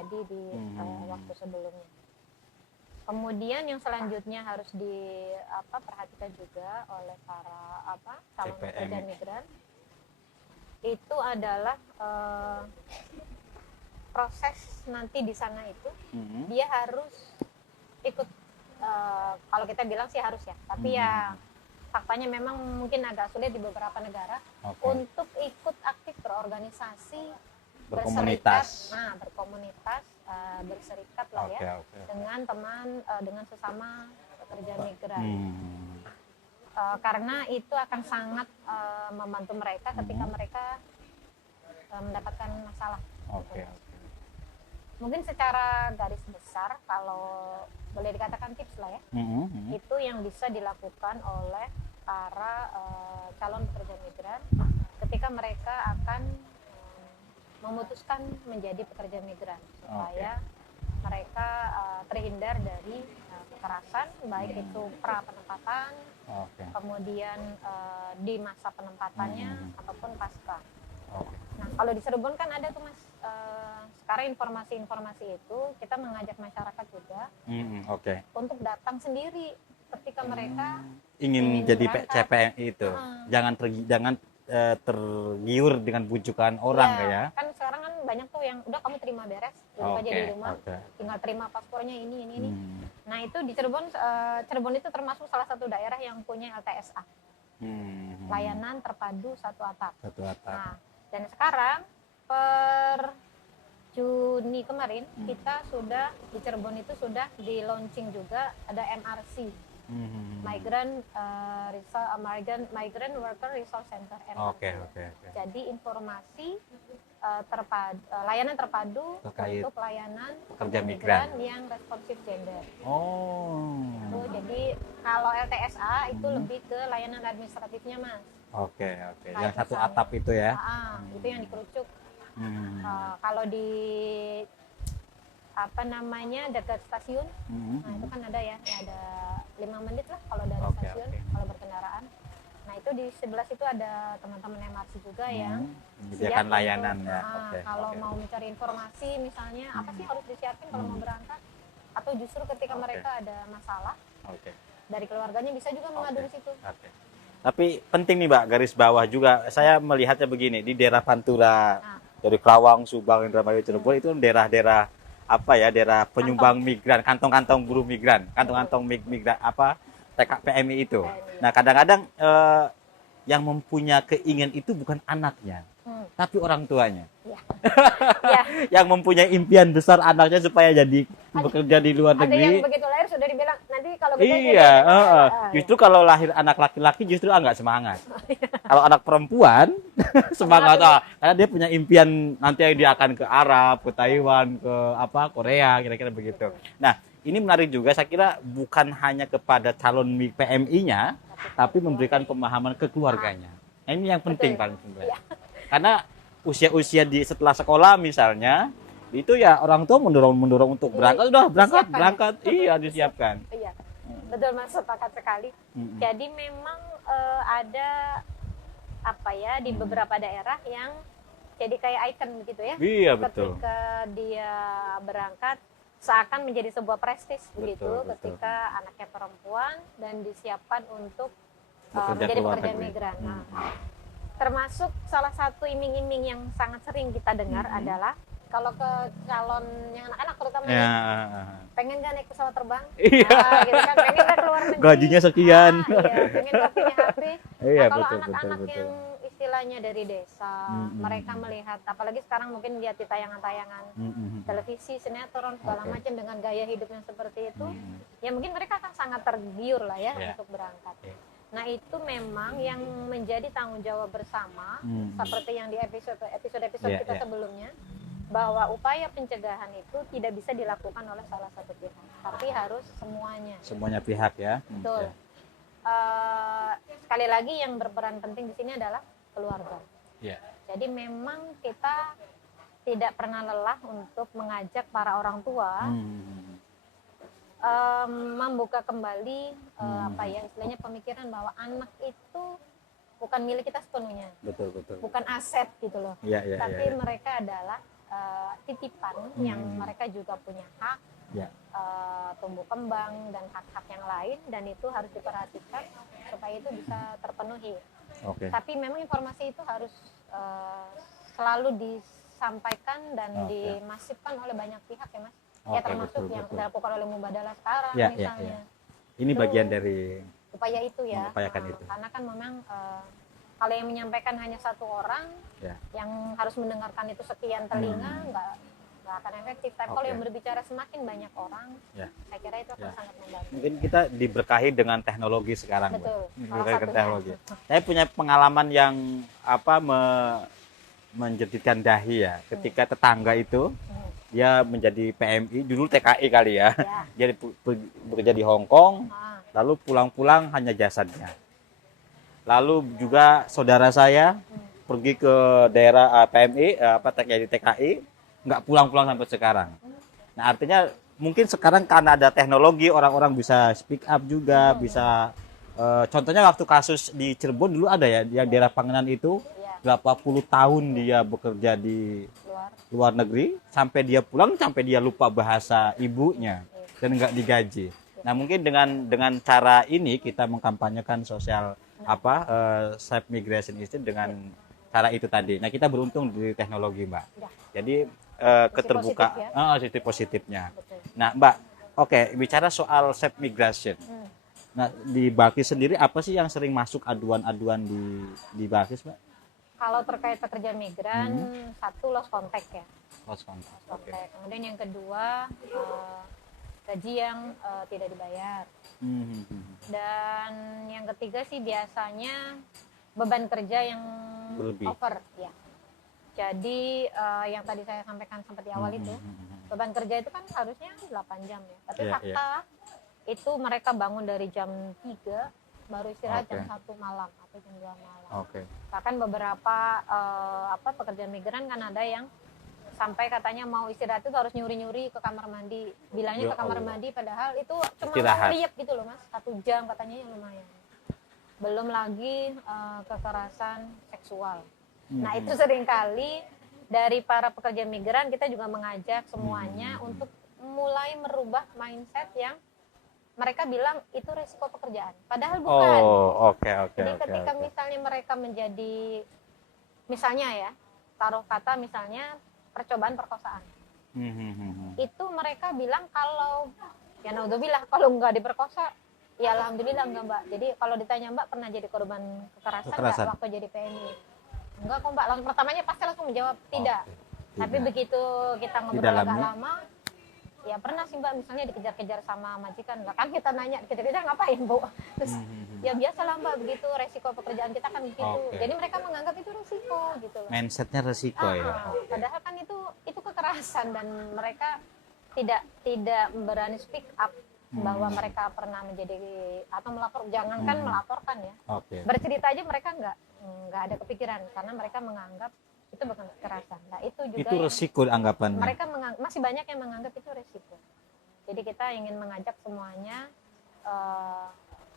terjadi di waktu sebelumnya. Kemudian yang selanjutnya harus perhatikan juga oleh para calon pekerja migran itu adalah proses nanti di sana itu dia harus ikut, kalau kita bilang sih harus ya, tapi ya faktanya memang mungkin agak sulit di beberapa negara untuk ikut aktif berorganisasi, berkomunitas, berserikat lah dengan teman, dengan sesama pekerja migran. Karena itu akan sangat membantu mereka ketika mereka mendapatkan masalah. Mungkin secara garis besar kalau boleh dikatakan tips lah ya, itu yang bisa dilakukan oleh para calon pekerja migran ketika mereka akan memutuskan menjadi pekerja migran, supaya mereka terhindar dari kekerasan, baik itu pra penempatan, kemudian di masa penempatannya ataupun pasca. Nah, kalau di Cirebon kan ada tuh Mas, sekarang informasi-informasi itu kita mengajak masyarakat juga untuk datang sendiri ketika mereka ingin jadi CPN itu. Jangan tergiur dengan bujukan orang ya. Kan sekarang kan banyak tuh yang udah kamu terima beres, duduk aja di rumah, tinggal terima paspornya ini. Nah itu di Cirebon, Cirebon itu termasuk salah satu daerah yang punya LTSA, layanan terpadu satu atap. Nah, dan sekarang per Juni kemarin kita sudah di Cirebon itu sudah di launching juga ada MRC, Migrant Worker Resource Center, MRC. Jadi informasi layanan terpadu terkait untuk layanan pekerja migran yang responsif gender. Jadi kalau LTSA itu lebih ke layanan administratifnya Mas. Yang satu atap itu ya. Itu yang dikerucuk. Kalau di dekat stasiun, nah itu kan ada ya, ada 5 menit lah kalau dari stasiun kalau berkendaraan. Nah itu di sebelah situ ada teman-teman MRC juga yang menyediakan layanan ya. Kalau mau mencari informasi misalnya apa sih harus disiapin kalau mau berangkat, atau justru ketika mereka ada masalah dari keluarganya bisa juga mengadu di situ. Tapi penting nih Mbak, garis bawah juga saya melihatnya begini, di daerah Pantura, dari Kerawang, Subang, Indramayu, Cirebon itu daerah-daerah daerah penyumbang migran, kantong-kantong buruh migran, kantong-kantong migran PMI itu. Nah kadang-kadang yang mempunyai keinginan itu bukan anaknya, tapi orang tuanya. Yang mempunyai impian besar anaknya supaya jadi bekerja di luar negeri. Ada yang begitu lahir sudah dibilang nanti kalau justru kalau lahir anak laki-laki justru nggak semangat. Kalau anak perempuan semangat, karena dia punya impian nanti dia akan ke Arab, ke Taiwan, ke Korea, kira-kira begitu. Nah ini menarik juga, saya kira bukan hanya kepada calon PMI-nya, tapi memberikan pemahaman ke keluarganya. Nah, ini yang penting paling penting. Karena usia-usia setelah sekolah misalnya, itu ya orang tua mendorong untuk berangkat, berangkat. Disiapkan. Iya, betul Mas, sepakat sekali. Jadi memang ada di beberapa daerah yang jadi kayak ikon begitu ya. Iya, betul. Ketika dia berangkat seakan menjadi sebuah prestis begitu, ketika anaknya perempuan dan disiapkan untuk menjadi pekerja migran. Termasuk salah satu iming-iming yang sangat sering kita dengar adalah kalau ke calon yang anak-anak terutama pengen gak naik pesawat terbang, gitu kan, pengen gak keluar negeri, gajinya sekian, pengen gak punya HP. Kalau anak-anak yang istilahnya dari desa, mereka melihat, apalagi sekarang mungkin lihat di tayangan-tayangan televisi, sinetron segala macam dengan gaya hidup yang seperti itu, ya mungkin mereka akan sangat tergiur lah ya untuk berangkat. Nah itu memang yang menjadi tanggung jawab bersama, seperti yang di episode kita sebelumnya, bahwa upaya pencegahan itu tidak bisa dilakukan oleh salah satu pihak, tapi harus semuanya pihak ya. Betul. Sekali lagi yang berperan penting di sini adalah keluarga. Jadi memang kita tidak pernah lelah untuk mengajak para orang tua membuka kembali istilahnya pemikiran bahwa anak itu bukan milik kita sepenuhnya, betul. bukan aset gitu loh, tapi mereka adalah titipan yang mereka juga punya hak, tumbuh kembang dan hak-hak yang lain, dan itu harus diperhatikan supaya itu bisa terpenuhi. Tapi memang informasi itu harus selalu disampaikan dan dimasifkan oleh banyak pihak ya Mas. Ya termasuk yang dilakukan oleh Mubadalah sekarang misalnya. Ini bagian dari upaya itu ya. Itu. Karena kan memang kalau yang menyampaikan hanya satu orang, yang harus mendengarkan itu sekian telinga, nggak akan efektif. Tapi kalau yang berbicara semakin banyak orang, saya kira itu akan sangat membantu. Mungkin kita diberkahi dengan teknologi sekarang. Betul. Teknologi. Saya punya pengalaman yang menjadikan dahi ya. Ketika tetangga itu dia menjadi PMI, dulu TKI kali ya. Dia bekerja di Hong Kong, lalu pulang-pulang hanya jasadnya. Lalu juga saudara saya pergi ke daerah PMI, jadi TKI, nggak pulang-pulang sampai sekarang. Nah artinya mungkin sekarang karena ada teknologi, orang-orang bisa speak up juga, bisa contohnya waktu kasus di Cirebon dulu ada ya, yang daerah Panganan itu berapa puluh tahun dia bekerja di luar negeri, sampai dia pulang sampai dia lupa bahasa ibunya dan nggak digaji. Nah mungkin dengan cara ini kita mengkampanyekan sosial Safe Migration Institute dengan cara itu tadi. Nah kita beruntung di teknologi Mbak. Jadi keterbukaan, sisi positifnya. Betul. Nah Mbak, bicara soal Safe Migration. Nah di Balkis sendiri apa sih yang sering masuk aduan-aduan di Balkis Mbak? Kalau terkait pekerja migran, satu lost contact ya. Lost contact. Kemudian yang kedua gaji yang tidak dibayar. Dan yang ketiga sih biasanya beban kerja yang berlebih. Over ya. Jadi yang tadi saya sampaikan sempat di awal itu, beban kerja itu kan harusnya 8 jam ya. Tapi fakta itu mereka bangun dari jam 3 baru istirahat jam 1 malam atau jam 2 malam. Bahkan beberapa pekerja migran kan ada yang sampai katanya mau istirahat itu harus nyuri-nyuri ke kamar mandi. Bilangnya ke kamar mandi padahal itu cuma lihat gitu loh Mas. 1 jam katanya yang lumayan. Belum lagi kekerasan seksual. Nah itu seringkali dari para pekerja migran kita juga mengajak semuanya untuk mulai merubah mindset yang mereka bilang itu resiko pekerjaan. Padahal bukan. Jadi ketika misalnya mereka menjadi, misalnya ya, taruh kata misalnya percobaan perkosaan. Itu mereka bilang kalau, ya naudzubillah, kalau nggak diperkosa, ya alhamdulillah enggak Mbak. Jadi kalau ditanya Mbak pernah jadi korban kekerasan nggak waktu jadi PMI? Enggak kok Mbak, langsung pertamanya pasti langsung menjawab tidak. Tapi begitu kita ngobrol agak lama, ya pernah sih Mbak, misalnya dikejar-kejar sama majikan. Lah kan kita nanya, dikejar-kejar ngapain Bu? Terus ya biasalah Mbak, begitu resiko pekerjaan kita kan begitu. Jadi mereka menganggap itu resiko gitu loh. Mindsetnya resiko ya. Padahal kan itu kekerasan dan mereka tidak berani speak up bahwa mereka pernah menjadi atau melapor, jangankan melaporkan ya. Bercerita aja mereka nggak ada kepikiran karena mereka menganggap itu bukan kekerasan. Nah itu juga itu resiko anggapannya. Mereka masih banyak yang menganggap itu resiko. Jadi kita ingin mengajak semuanya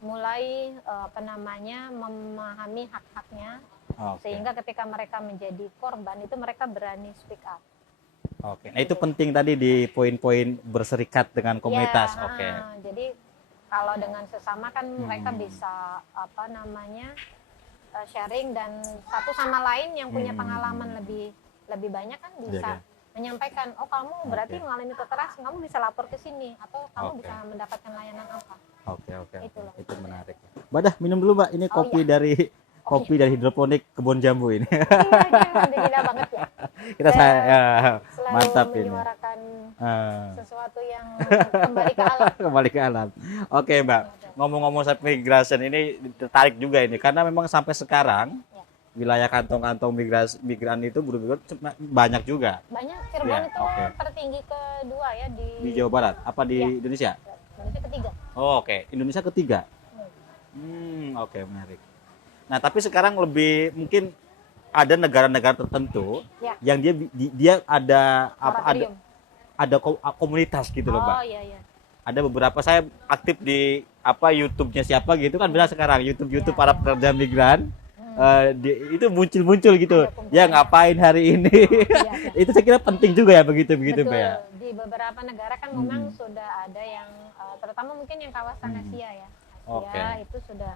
mulai memahami hak-haknya, sehingga ketika mereka menjadi korban itu mereka berani speak up. Nah itu penting tadi di poin-poin berserikat dengan komunitas. Jadi kalau dengan sesama kan mereka bisa sharing, dan satu sama lain yang punya pengalaman lebih banyak kan bisa menyampaikan, oh kamu berarti mengalami kekerasan, kamu bisa lapor ke sini atau kamu bisa mendapatkan layanan apa. Itu menarik. Mbak, minum dulu Mbak, ini kopi dari hidroponik kebun jambu ini. Alhamdulillah banget ya. Kita mantap ini. Menyuarakan sesuatu yang kembali ke alam. Kembali ke alam. Mbak. Ngomong-ngomong Safe Migration ini tertarik juga ini karena memang sampai sekarang wilayah kantong-kantong migran itu banyak juga. Banyak. Cirebon itu tertinggi kedua ya di Jawa Barat. Apa di Indonesia? Indonesia ketiga. Indonesia ketiga. Menarik. Nah, tapi sekarang lebih mungkin ada negara-negara tertentu yang dia ada komunitas gitu loh, Mbak. Ada beberapa, saya aktif di YouTube-nya siapa gitu kan, bilang sekarang YouTube para pekerja migran. itu muncul gitu. Ya ngapain hari ini? Iya. Itu saya kira penting juga ya begitu Mbak ya. Di beberapa negara kan memang sudah ada yang terutama mungkin yang kawasan Asia ya. Asia itu sudah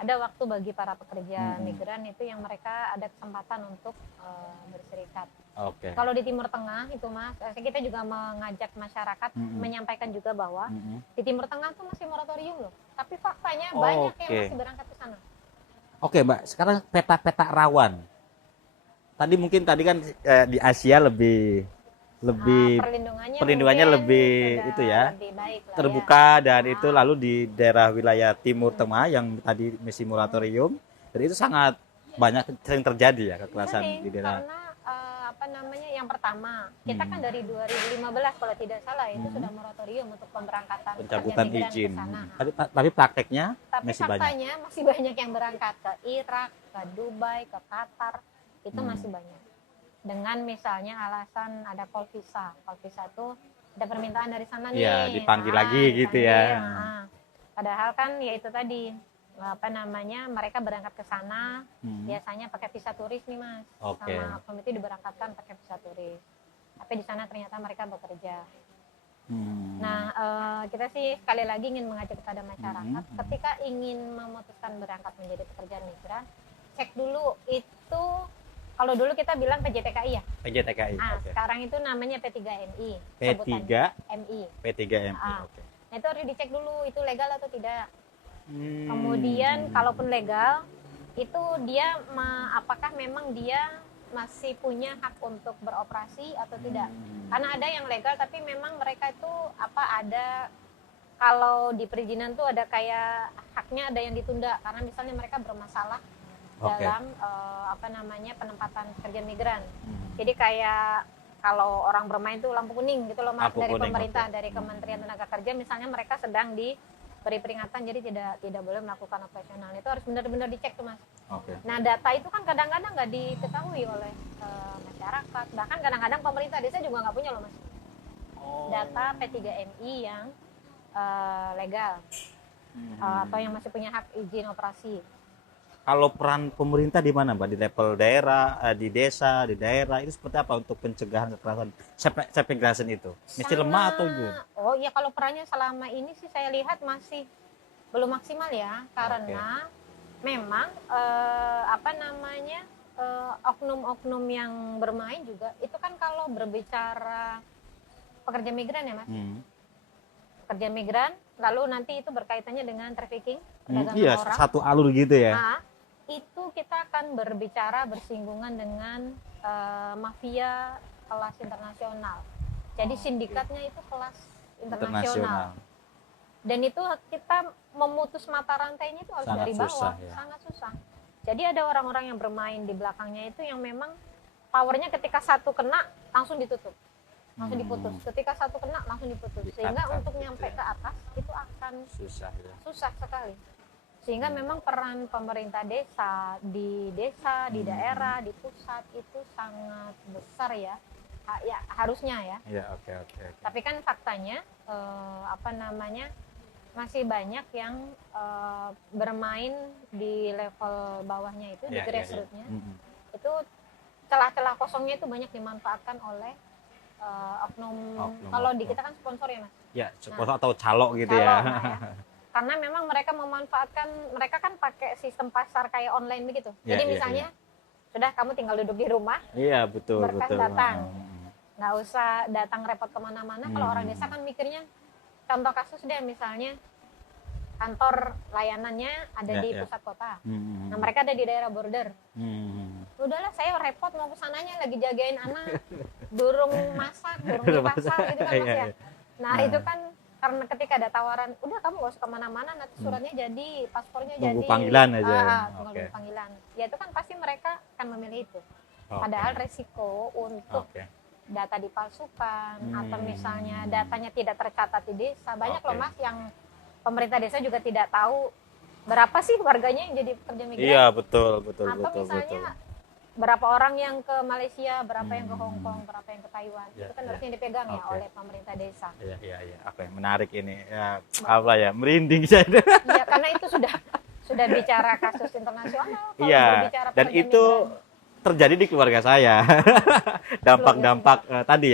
ada waktu bagi para pekerja migran itu yang mereka ada kesempatan untuk berserikat. Kalau di Timur Tengah itu Mas, kita juga mengajak masyarakat menyampaikan juga bahwa di Timur Tengah tuh masih moratorium loh. Tapi faktanya banyak yang masih berangkat ke sana. Mbak, sekarang peta-peta rawan. Tadi kan di Asia lebih perlindungannya lebih itu ya, lebih baik lah, terbuka ya. Dan itu lalu di daerah wilayah Timur Tengah yang tadi masih moratorium, dan itu sangat banyak sering terjadi ya kekerasan di daerah. Karena yang pertama kita kan dari 2015 kalau tidak salah itu sudah moratorium untuk pemberangkatan pencabutan izin. Tapi prakteknya masih banyak yang berangkat ke Irak, ke Dubai, ke Qatar, itu masih banyak. Dengan misalnya alasan ada call visa itu ada permintaan dari sana nih. Iya, dipanggil lagi gitu ya. Padahal kan ya itu tadi mereka berangkat ke sana biasanya pakai visa turis nih Mas. Sama komite diberangkatkan pakai visa turis. Tapi di sana ternyata mereka bekerja. Nah, kita sih sekali lagi ingin mengajak kepada masyarakat ketika ingin memutuskan berangkat menjadi pekerja migran, cek dulu itu. Kalau dulu kita bilang PJTKI ya? PJTKI. Sekarang itu namanya P3MI. P3MI. Nah, itu harus dicek dulu itu legal atau tidak. Kemudian kalaupun legal, itu dia apakah memang dia masih punya hak untuk beroperasi atau tidak. Karena ada yang legal tapi memang mereka itu ada kalau di perizinan tuh ada kayak haknya ada yang ditunda karena misalnya mereka bermasalah dalam penempatan pekerja migran. Jadi kayak kalau orang bermain tuh lampu kuning gitu loh Mas dari pemerintah, dari Kementerian Tenaga Kerja misalnya mereka sedang diberi peringatan jadi tidak boleh melakukan operasional. Itu harus benar-benar dicek tuh Mas. Nah, data itu kan kadang-kadang nggak diketahui oleh masyarakat. Bahkan kadang-kadang pemerintah desa juga nggak punya loh Mas. Data P3MI yang legal. Atau yang masih punya hak izin operasi. Kalau peran pemerintah di mana Mbak? Di level daerah, di desa, di daerah itu seperti apa untuk pencegahan kekerasan kekerasan itu? Mesti lemah atau gimana? Oh iya, kalau perannya selama ini sih saya lihat masih belum maksimal ya, karena memang oknum-oknum yang bermain juga itu kan kalau berbicara pekerja migran ya Mas. Pekerja migran, lalu nanti itu berkaitannya dengan trafficking, perdagangan orang. Satu alur gitu ya. Itu kita akan bersinggungan dengan mafia kelas internasional. Jadi sindikatnya itu kelas internasional. Dan itu kita memutus mata rantainya itu harus dari bawah, sangat susah. Jadi ada orang-orang yang bermain di belakangnya itu yang memang powernya ketika satu kena langsung ditutup. Langsung diputus. Ketika satu kena langsung diputus. Sehingga untuk nyampe ke atas itu akan susah sekali. Sehingga memang peran pemerintah desa, di daerah, di pusat itu sangat besar ya. Ya harusnya ya. Tapi kan faktanya masih banyak yang bermain di level bawahnya itu, di grassroots-nya. Itu celah-celah kosongnya itu banyak dimanfaatkan oleh oknum. Kalau di kita kan sponsor ya Mas. Ya, sponsor atau calo gitu ya. Karena memang mereka memanfaatkan, mereka kan pakai sistem pasar kayak online begitu. Jadi misalnya sudah kamu tinggal duduk di rumah. Iya, betul. Berkas datang. Nggak usah datang repot kemana-mana. Kalau orang desa kan mikirnya, contoh kasus deh misalnya kantor layanannya ada di pusat kota. Nah mereka ada di daerah border. Udahlah saya repot mau kesananya lagi jagain anak, durung masak, durung di pasar gitu kan Mas ya. Nah itu kan karena ketika ada tawaran, udah kamu gak usah kemana-mana, nanti suratnya jadi, paspornya nunggu jadi. Panggilan aja. Nunggu panggilan. Ya itu kan pasti mereka akan memilih itu. Padahal resiko untuk data dipalsukan atau misalnya datanya tidak tercatat di desa, banyak loh Mas yang pemerintah desa juga tidak tahu berapa sih warganya yang jadi pekerja migran. Iya betul. Atau misalnya berapa orang yang ke Malaysia, berapa yang ke Hong Kong, berapa yang ke Taiwan. Itu kan harusnya dipegang ya oleh pemerintah desa. Iya. Menarik ini. Ya, merinding saya. Iya, karena itu sudah bicara kasus internasional. Kalau Iya, berbicara dan perjanjian itu terjadi di keluarga saya. Dampak-dampak tadi ya.